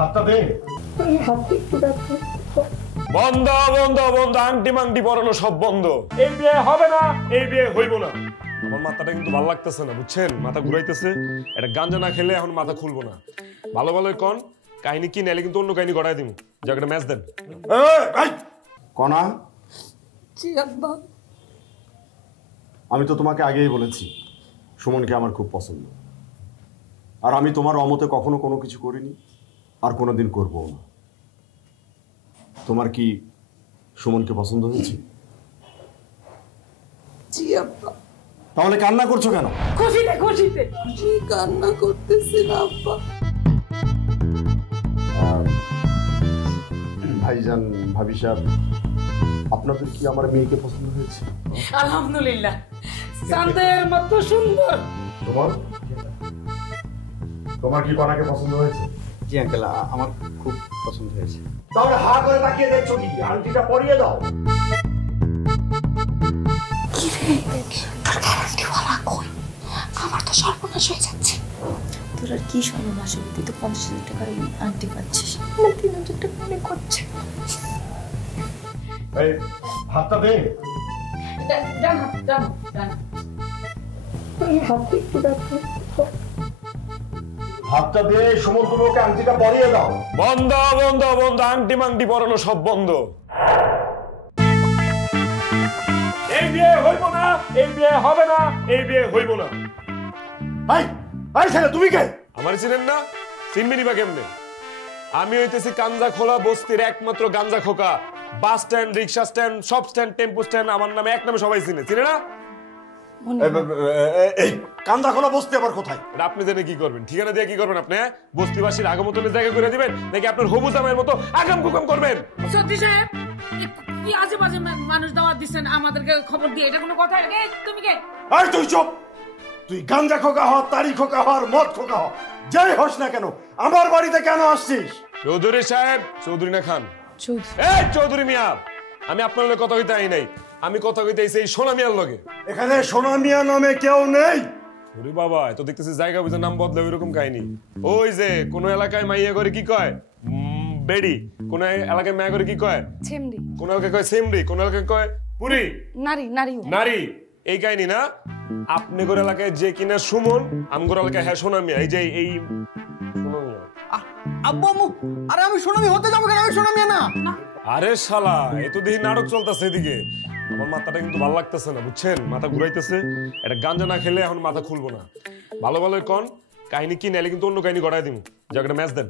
হাতটা দে। বন্ধ বন্ধ বন্ধ, আংটি মাংটি পরানো সব বন্ধ। এই বিয়ে হবে না, এই বিয়ে হইব না। আমার মাথাটা কিন্তু ভালো লাগতেছে না, বুঝছেন? মাথা ঘুরাইতেছে। এটা গাঞ্জা না খেলে এখন মাথা খুলবো না। ভালো ভালো কন কাহিনী কি, নাইলে কিন্তু অন্য কাহিনী গড়াই দিব। জায়গাটা ম্যাচ দেন। কণা, জি আব্বা। আমি তো তোমাকে আগেই বলেছি সুমনকে আমার খুব পছন্দ, আর আমি তোমার অমতে কখনো কোনো কিছু করিনি, আর কোনোদিন করবো না। তোমার কি সুমনকে পছন্দ হয়েছে? জি আব্বা। তাহলে কান্না করছো কেন? খুশিতে খুশিতে খুশি কান্না করতেছি না আব্বা। ভাইজান, ভাবি সাহেব, আপনাদের কি আমার মেয়েকে পছন্দ হয়েছে? আলহামদুলিল্লাহ, চাঁদের মতো সুন্দর। তোমার কি কণাকে পছন্দ হয়েছে? জি আঙ্কেল, আমার খুব পছন্দ হয়েছে। তাহলে হা করে তাকিয়ে দেখছো কি? আংটিটা পরিয়ে দাও। আমার তো সর্বনাশ হয়ে যাচ্ছে। তোর আর কি সর্বনাশ হবে? তুই তো 50,000 টাকার আংটি পাচ্ছিস, আমার 3,000 টাকা মনে করছে। এই হাতটা দে। হাতটা দিয়ে সুমন, তুমি ওকে আংটিটা পরিয়ে দাও। বন্ধ বন্ধ বন্ধ, আংটি মাংটি পরানো সব বন্ধ। এই বিয়ে হইব না, এই বিয়ে হবে না, এই বিয়ে হইব না। এই ছেলে, তুমি কে? আমার চিনেন না? চিনবেনি বা কেমনে? আমি হইতেছি কাঞ্জা খোলা বস্তির একমাত্র গাঞ্জা খোকা। বাস স্ট্যান্ড, রিক্সা স্ট্যান্ড, সব স্ট্যান্ড, টেম্পো স্ট্যান্ড আমার নামে এক নামে সবাই চিনে। চিনে না? এই কান্দা খোলা বসতে আবার কোথায়? এটা আপনি জেনে কি করবেন? ঠিকানা দিয়ে কি করবেন আপনি? বস্তিবাসীর আগমতনের জায়গা করে দিবেন নাকি আপনার হবু জামাইয়ের মতো আগাম কুকাম করবেন? সত্যি সাহেব, কি আজে বাজে মানুষ দাওয়াত দিচ্ছেন আমাদেরকে খবর দিয়ে? এটা কোনো কথা? তুমি কে? এই তুই চুপ। তুই গাঞ্জা খোকা হ, তারি খোকা হ, আর মদ খোকা হ, যাই হোস না কেন, আমার বাড়িতে কেন আসছিস? চৌধুরী সাহেব, চৌধুরী না খান? এই চৌধুরী মিয়া, আমি আপনার লগে কথা কইতে আই নাই। আমি কথা কইতে আইছি এই সোনা মিয়ার লগে। এখানে সোনা মিয়া নামে কেউ নেই। ওরে বাবা, এত দেখতেছি জায়গা বুঝে নাম বদলে ওইরকম কাহিনী। ওই যে কোন এলাকায় মাইয়া করে কি কয় বেড়ি, কোন এলাকায় মাইয়া করে কি কয় ছেমড়ি, কোন এলাকায় কয় সেমড়ি, কোন এলাকায় কয় পুরি, নারী নারী নারী। এই কাহিনী না? আপনি গোর এলাকায় যে কিনা সুমন, আমগোর এলাকায় হ্যাঁ সোনা মিয়া। এই যে এই সোনা মিয়া। আব্বু আম্মু, আরে আমি সোনামি হতে যাবো কেন? আমি সোনামি না। আরে শালা, এত দেখি নাটক চলতেছে এদিকে। আমার মাথাটা কিন্তু ভালো লাগতেছে না, বুঝছেন? মাথা ঘুরাইতেছে। এটা গাঞ্জা না খেলে এখন মাথা খুলবো না। ভালো ভালো কন কাহিনী কি, নাইলে কিন্তু অন্য কাহিনী গড়াই দিব। জায়গাটা ম্যাচ দেন।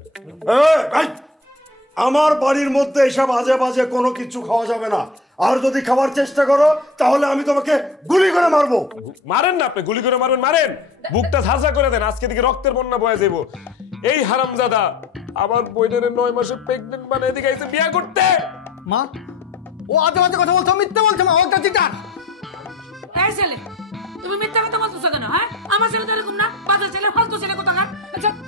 আমার বাড়ির মধ্যে এসব আজে বাজে কোনো কিছু খাওয়া যাবে না, আর যদি খাওয়ার চেষ্টা করো তাহলে আমি তোমাকে গুলি করে মারবো। মারেন না আপনি, গুলি করে মারবেন, মারেন। বুকটা ঝাঁঝা করে দেন, আজকে দিকে রক্তের বন্যা বয়ে যাবো। এই হারামজাদা আমার বইনের 9 মাসে প্রেগনেন্ট মানে এদিকে আইছে বিয়ে করতে। মা, ও আজে বাজে কথা বলছো, মিথ্যা বলছো মা, ও একটা চিটার। এই ছেলে, তুমি মিথ্যা কথা বলতেছো কেন? হ্যাঁ, আমার ছেলে তো এরকম না, বাজে ছেলে, ফালতু ছেলে কোথাকার।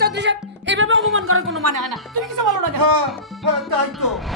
চৌধুরী সাহেব, এইভাবে অপমান করার কোনো মানে হয় না। তুমি কিছু বলো না কেন? হ্যাঁ, তাই তো।